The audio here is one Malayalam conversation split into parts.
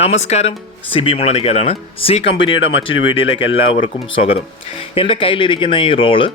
നമസ്കാരം, സിബി മുളനിക്കാരാണ്. സി കമ്പനിയുടെ മറ്റൊരു വീഡിയോയിലേക്ക് എല്ലാവർക്കും സ്വാഗതം. എൻ്റെ കയ്യിലിരിക്കുന്ന ഈ റോള്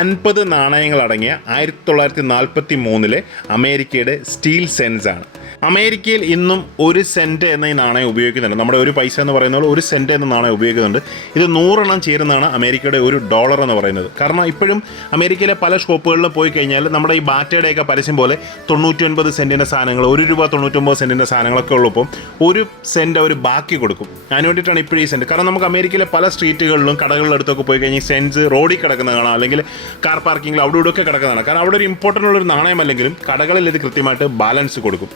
50 നാണയങ്ങളടങ്ങിയ 1943 അമേരിക്കയുടെ സ്റ്റീൽ സെൻസ് ആണ്. അമേരിക്കയിൽ ഇന്നും 1 സെൻറ്റ് എന്ന ഈ നാണയം ഉപയോഗിക്കുന്നുണ്ട്. നമ്മുടെ ഒരു പൈസ എന്ന് പറയുന്നത് 1 സെൻറ്റ് എന്ന നാണയം ഉപയോഗിക്കുന്നുണ്ട്. ഇത് 100 എണ്ണം ചേരുന്നതാണ് അമേരിക്കയുടെ $1 എന്ന് പറയുന്നത്. കാരണം ഇപ്പോഴും അമേരിക്കയിലെ പല ഷോപ്പുകളിലും പോയി കഴിഞ്ഞാൽ നമ്മുടെ ഈ ബാറ്റയുടെയൊക്കെ പരസ്യം പോലെ 99 സെൻറ്റിൻ്റെ സാധനങ്ങൾ, $1.99 സാധനങ്ങളൊക്കെ ഉള്ളപ്പോൾ 1 സെൻറ്റ് അവർ ബാക്കി കൊടുക്കും. അതിന് വേണ്ടിയിട്ടാണ് ഇപ്പോഴും ഈ സെൻറ്റ്. കാരണം നമുക്ക് അമേരിക്കയിലെ പല സ്ട്രീറ്റുകളിലും കടകളുടെ അടുത്തൊക്കെ പോയി കഴിഞ്ഞാൽ സെൻസ് റോഡിൽ കിടക്കുന്ന കാണാം, അല്ലെങ്കിൽ കാർ പാർക്കിങ്ങിൽ അവിടെ ഇവിടെയൊക്കെ കിടക്കുന്നതാണ്. കാരണം അവിടെ ഒരു ഇമ്പോർട്ടൻ്റ് ഉള്ളൊരു നാണയമല്ലെങ്കിലും കടകളിൽ ഇത് കൃത്യമായിട്ട് ബാലൻസ് കൊടുക്കും.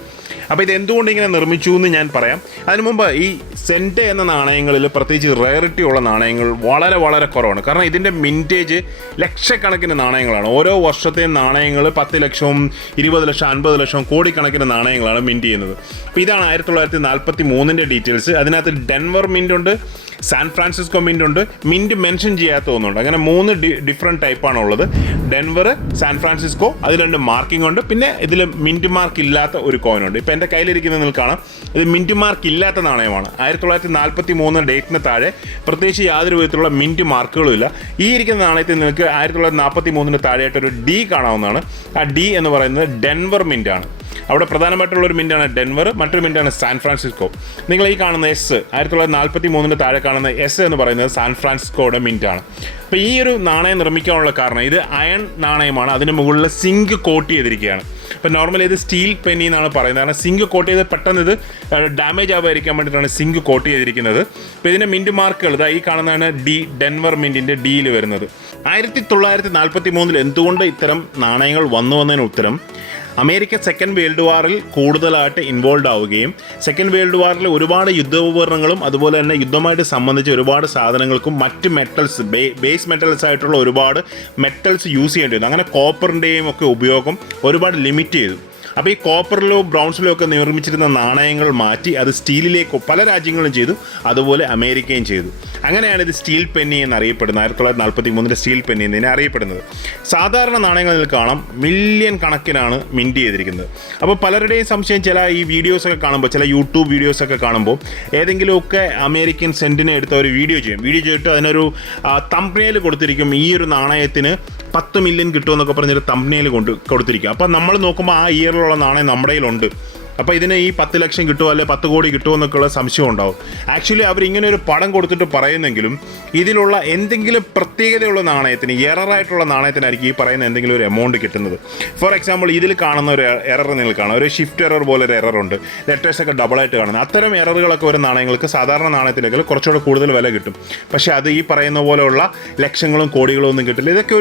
അപ്പോൾ ഇത് എന്തുകൊണ്ട് ഇങ്ങനെ നിർമ്മിച്ചു എന്ന് ഞാൻ പറയാം. അതിനു മുമ്പ് ഈ സെൻറ്റ് എന്ന നാണയങ്ങളിൽ പ്രത്യേകിച്ച് റേറിറ്റി ഉള്ള നാണയങ്ങൾ വളരെ വളരെ കുറവാണ്. കാരണം ഇതിൻ്റെ മിൻറ്റേജ് ലക്ഷക്കണക്കിന് നാണയങ്ങളാണ്. ഓരോ വർഷത്തെയും നാണയങ്ങൾ 10 ലക്ഷവും 20 ലക്ഷം 50 ലക്ഷവും കോടിക്കണക്കിന് നാണയങ്ങളാണ് മിൻറ്റ് ചെയ്യുന്നത്. അപ്പോൾ ഇതാണ് 1943 ഡീറ്റെയിൽസ്. അതിനകത്ത് ഡെൻവർ മിൻ്റ് ഉണ്ട്, സാൻ ഫ്രാൻസിസ്കോ മിൻ്റ് ഉണ്ട്, മിൻ്റ് മെൻഷൻ ചെയ്യാത്ത ഒന്നുണ്ട്. അങ്ങനെ 3 ഡിഫറെൻറ്റ് ടൈപ്പാണ് ഉള്ളത്. ഡെൻവർ, സാൻ ഫ്രാൻസിസ്കോ, അതിൽ 2 മാർക്കിംഗ് ഉണ്ട്. പിന്നെ ഇതിൽ മിൻറ്റ് മാർക്ക് ഇല്ലാത്ത ഒരു കോയിനുണ്ട്. ഇപ്പോൾ എൻ്റെ കയ്യിലിരിക്കുന്നത് നിങ്ങൾക്ക് കാണാം, ഇത് മിൻറ്റ് മാർക്ക് ഇല്ലാത്ത നാണയമാണ്. 1943 ഡേറ്റിന് താഴെ പ്രത്യേകിച്ച് യാതൊരു വിധത്തിലുള്ള മിൻറ്റ് മാർക്കുകളും ഇല്ല. ഈ ഇരിക്കുന്ന നാണയത്തിൽ നിങ്ങൾക്ക് 1943 താഴെയായിട്ടൊരു ഡി കാണാവുന്നതാണ്. ആ ഡി എന്ന് പറയുന്നത് ഡെൻവർ മിൻ്റ് ആണ്. അവിടെ പ്രധാനമായിട്ടുള്ളൊരു മിൻ്റാണ് ഡെൻവർ, മറ്റൊരു മിൻ്റാണ് സാൻ ഫ്രാൻസിസ്കോ. നിങ്ങൾ ഈ കാണുന്ന എസ്, 1943 താഴെ കാണുന്ന എസ് എന്ന് പറയുന്നത് സാൻ ഫ്രാൻസിസ്കോയുടെ മിൻ്റാണ്. അപ്പോൾ ഈ ഒരു നാണയം നിർമ്മിക്കാനുള്ള കാരണം ഇത് അയൺ നാണയമാണ്. അതിന് മുകളിൽ സിങ്ക് കോട്ട് ചെയ്തിരിക്കുകയാണ്. ഇപ്പോൾ നോർമലി ഇത് സ്റ്റീൽ പെന്നി എന്നാണ് പറയുന്നത്. കാരണം സിങ്ക് കോട്ട് ചെയ്ത് പെട്ടെന്ന് ഇത് ഡാമേജ് ആവാതിരിക്കാൻ വേണ്ടിയിട്ടാണ് സിങ്ക് കോട്ട് ചെയ്തിരിക്കുന്നത്. അപ്പോൾ ഇതിൻ്റെ മിൻറ്റ് മാർക്കുകൾ ഇതാ ഈ കാണുന്നതാണ് ഡി, ഡെൻവർ മിൻറ്റിൻ്റെ ഡിയിൽ വരുന്നത്. 1943 എന്തുകൊണ്ട് ഇത്തരം നാണയങ്ങൾ വന്നു വന്നതിന് ഉത്തരം, അമേരിക്ക സെക്കൻഡ് വേൾഡ് വാറിൽ കൂടുതലായിട്ട് ഇൻവോൾവ് ആവുകയും സെക്കൻഡ് വേൾഡ് വാറിൽ ഒരുപാട് യുദ്ധോപകരണങ്ങളും അതുപോലെ തന്നെ യുദ്ധമായിട്ട് സംബന്ധിച്ച് ഒരുപാട് സാധനങ്ങൾക്കും മറ്റ് മെറ്റൽസ് ബേസ് മെറ്റൽസ് ആയിട്ടുള്ള ഒരുപാട് മെറ്റൽസ് യൂസ് ചെയ്യേണ്ടി വന്നു. അങ്ങനെ കോപ്പറിൻ്റെയും ഒക്കെ ഉപയോഗം ഒരുപാട് ലിമിറ്റ് ചെയ്തു. അപ്പോൾ ഈ കോപ്പറിലോ ബ്രൗൺസിലോ ഒക്കെ നിർമ്മിച്ചിരുന്ന നാണയങ്ങൾ മാറ്റി അത് സ്റ്റീലിലേക്ക് പല രാജ്യങ്ങളും ചെയ്തു, അതുപോലെ അമേരിക്കയും ചെയ്തു. അങ്ങനെയാണ് ഇത് സ്റ്റീൽ പെന്നി എന്നറിയപ്പെടുന്നത്. 1943 സ്റ്റീൽ പെന്നി എന്നതിനെ അറിയപ്പെടുന്നത്. സാധാരണ നാണയങ്ങളിൽ കാണാം മില്യൺ കണക്കിനാണ് മിൻറ്റ് ചെയ്തിരിക്കുന്നത്. അപ്പോൾ പലരുടെയും സംശയം, ചില ഈ വീഡിയോസൊക്കെ കാണുമ്പോൾ, ചില യൂട്യൂബ് വീഡിയോസൊക്കെ കാണുമ്പോൾ ഏതെങ്കിലുമൊക്കെ അമേരിക്കൻ സെൻറ്റിനെ എടുത്ത ഒരു വീഡിയോ ചെയ്തിട്ട് അതിനൊരു തംബ്നെയിൽ കൊടുത്തിരിക്കും, ഈ ഒരു നാണയത്തിന് 10 മില്യൺ കിട്ടുമെന്നൊക്കെ പറഞ്ഞൊരു തംബ്നെയിൽ കൊടുത്തിരിക്കും. അപ്പോൾ നമ്മൾ നോക്കുമ്പോൾ ആ ഇയറിലുള്ള നാണയം നമ്മുടെ കയ്യിലുണ്ട്. അപ്പോൾ ഇതിന് ഈ 10 ലക്ഷം കിട്ടുമോ അല്ലെ 10 കോടി കിട്ടുമോ എന്നൊക്കെയുള്ള സംശയം ഉണ്ടാവും. ആക്ച്വലി അവരിങ്ങനെ ഒരു പടം കൊടുത്തിട്ട് പറയുന്നെങ്കിലും ഇതിലുള്ള എന്തെങ്കിലും പ്രത്യേകതയുള്ള നാണയത്തിന്, എററായിട്ടുള്ള നാണയത്തിനായിരിക്കും ഈ പറയുന്ന എന്തെങ്കിലും ഒരു എമൗണ്ട് കിട്ടുന്നത്. ഫോർ എക്സാമ്പിൾ ഇതിൽ കാണുന്ന ഒരു എറർ നിങ്ങൾ കാണാം, ഒരു ഷിഫ്റ്റ് എറർ പോലെ ഒരു എററുണ്ട്, ലെറ്റേഴ്സൊക്കെ ഡബിളായിട്ട് കാണുന്നത്. അത്തരം എററുകളൊക്കെ ഒരു നാണയങ്ങൾക്ക് സാധാരണ നാണയത്തിനേക്കാൾ കുറച്ചുകൂടെ കൂടുതൽ വില കിട്ടും. പക്ഷേ അത് ഈ പറയുന്ന പോലെയുള്ള ലക്ഷങ്ങളും കോടികളും ഒന്നും കിട്ടില്ല. ഇതൊക്കെ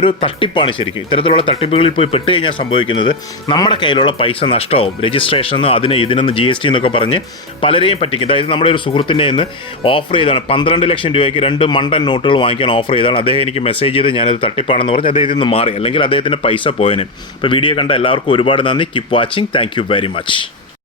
ഒരു തട്ടിപ്പാണ് ശരിക്കും. ഇത്തരത്തിലുള്ള തട്ടിപ്പുകളിൽ പോയി പെട്ട് കഴിഞ്ഞാൽ സംഭവിക്കുന്നത് നമ്മുടെ കയ്യിലുള്ള പൈസ നഷ്ടമാവും. രജിസ്ട്രേഷൻ അതിന് ഇതിനൊന്ന് GST എന്നൊക്കെ പറഞ്ഞ് പലരെയും പറ്റിക്കും. അതായത് നമ്മുടെ ഒരു സുഹൃത്തിൻ്റെ ഇന്ന് ഓഫർ ചെയ്താണ് 12 ലക്ഷം രൂപയ്ക്ക് 2 മണ്ടൻ നോട്ടുകൾ വാങ്ങിക്കാൻ ഓഫർ ചെയ്താണ്. അദ്ദേഹം എനിക്ക് മെസ്സേജ് ചെയ്ത് ഞാനത് തട്ടിപ്പാണെന്ന് പറഞ്ഞ് അദ്ദേഹത്തിൽ നിന്ന് മാറി, അല്ലെങ്കിൽ അദ്ദേഹത്തിൻ്റെ പൈസ പോയതിന്. അപ്പോൾ വീഡിയോ കണ്ട എല്ലാവർക്കും ഒരുപാട് നന്ദി. Keep watching. Thank you very much.